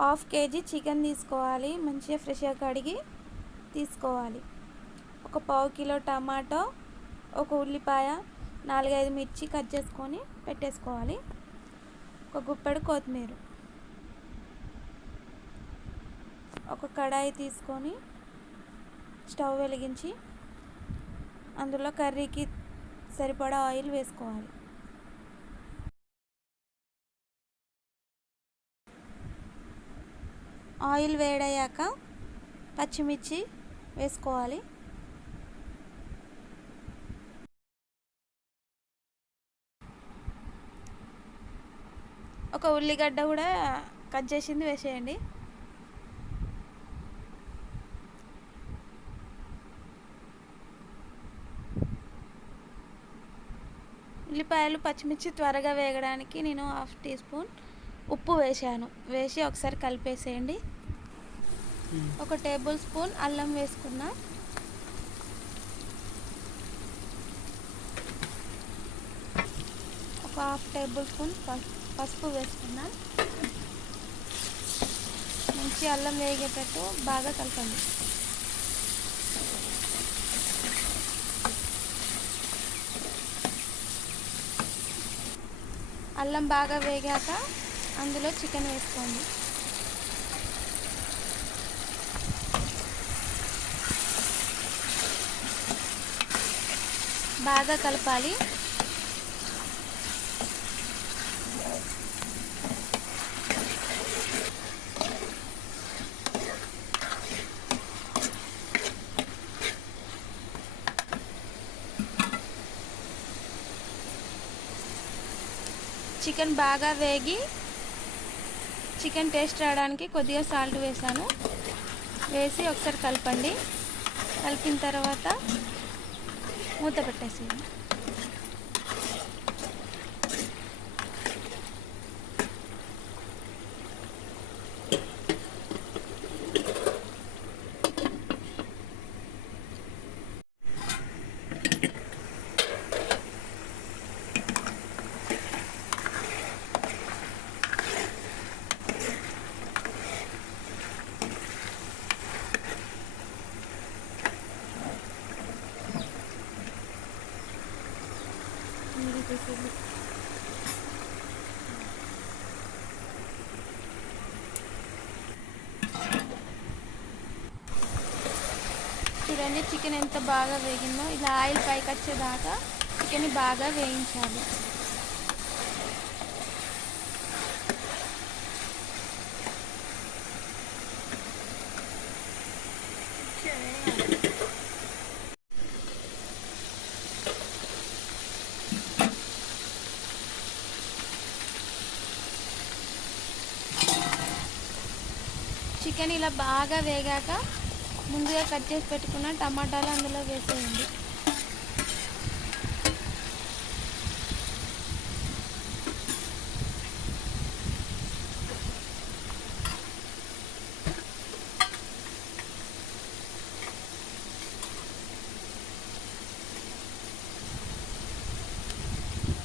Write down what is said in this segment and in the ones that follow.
Half KG chicken తీసుకోవాలి మంచిగా ఫ్రెష్గా కడిగి తీసుకోవాలి. ఒక పావు కిలో టమాటో ఒక ఉల్లిపాయ నాలుగైదు మిర్చి కట్ చేసుకొని పెట్టేసుకోవాలి. ఒక గుప్పెడు కొత్తిమీర ఒక కడాయి తీసుకొని స్టవ్ వెలిగించి అందులో కర్రీకి సరిపడా ఆయిల్ వేసుకోవాలి. ఆయిల్ వేడయ్యాక పచ్చిమిర్చి వేసుకోవాలి. ఒక ఉల్లిగడ్డ కూడా కట్ చేసింది వేసేయండి. ఉల్లిపాయలు పచ్చిమిర్చి త్వరగా వేగడానికి నేను హాఫ్ టీ స్పూన్ ఉప్పు వేసాను వేసి ఒకసారి కలిపేసేయండి. ఒక టేబుల్ స్పూన్ అల్లం వేసుకున్నా. ఒక హాఫ్ టేబుల్ స్పూన్ పసుపు వేసుకున్నా. మంచి అల్లం వేగేటట్టు బాగా కలపండి. అల్లం బాగా వేగాక అందులో చికెన్ వేసుకోండి. బాగా కలపాలి. చికెన్ బాగా వేగి చికెన్ టేస్ట్ రావడానికి కొద్దిగా సాల్ట్ వేసాను. వేసి ఒకసారి కలపండి. కలిపిన తర్వాత మూత పెట్టేసేయండి. చూడండి చికెన్ ఎంత బాగా వేగిందో. ఇలా ఆయిల్ పైకి వచ్చేదాకా చికెన్ బాగా వేయించాలి. చికెన్ ఇలా బాగా వేగాక ముందుగా కట్ చేసి పెట్టుకున్న టమాటాలు అందులో వేసేయండి.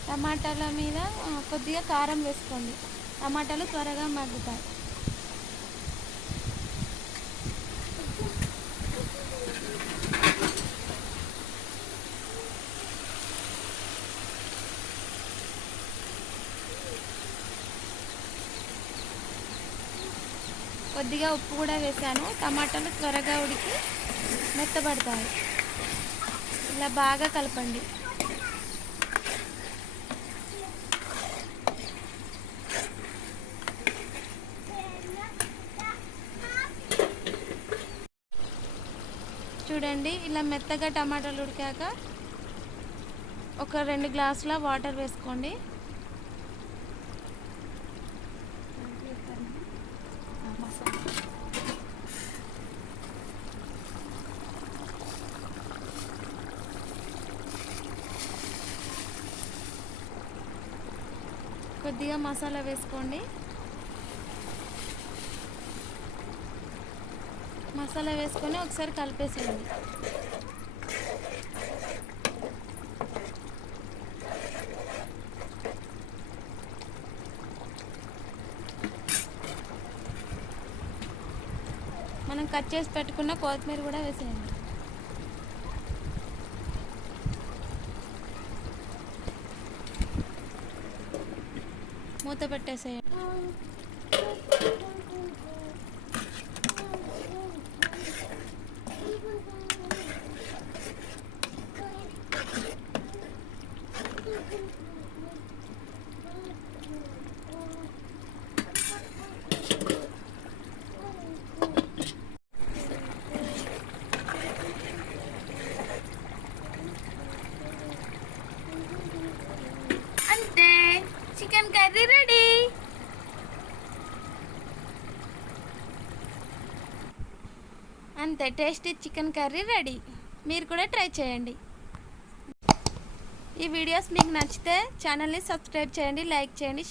టమాటాల మీద కొద్దిగా కారం వేసుకోండి. టమాటాలు త్వరగా మగ్గుతాయి. కొద్దిగా ఉప్పు కూడా వేసాను. టమాటాలు త్వరగా ఉడికి మెత్తబడతాయి. ఇలా బాగా కలపండి. చూడండి ఇలా మెత్తగా టమాటాలు ఉడికాక ఒక రెండు గ్లాసుల వాటర్ వేసుకోండి. కొద్దిగా మసాలా వేసుకోండి. మసాలా వేసుకొని ఒకసారి కలిపేసేయండి. మనం కట్ చేసి పెట్టుకున్న కొత్తిమీర కూడా వేసేయండి. మూత పెట్టేసేయండి. అంతే. చికెన్ కర్రీ రెడీ అంతే టేస్టీ చికెన్ కర్రీ రెడీ మీరు కూడా ట్రై చేయండి. ఈ వీడియోస్ మీకు నచ్చితే ఛానల్ని సబ్స్క్రైబ్ చేయండి లైక్ చేయండి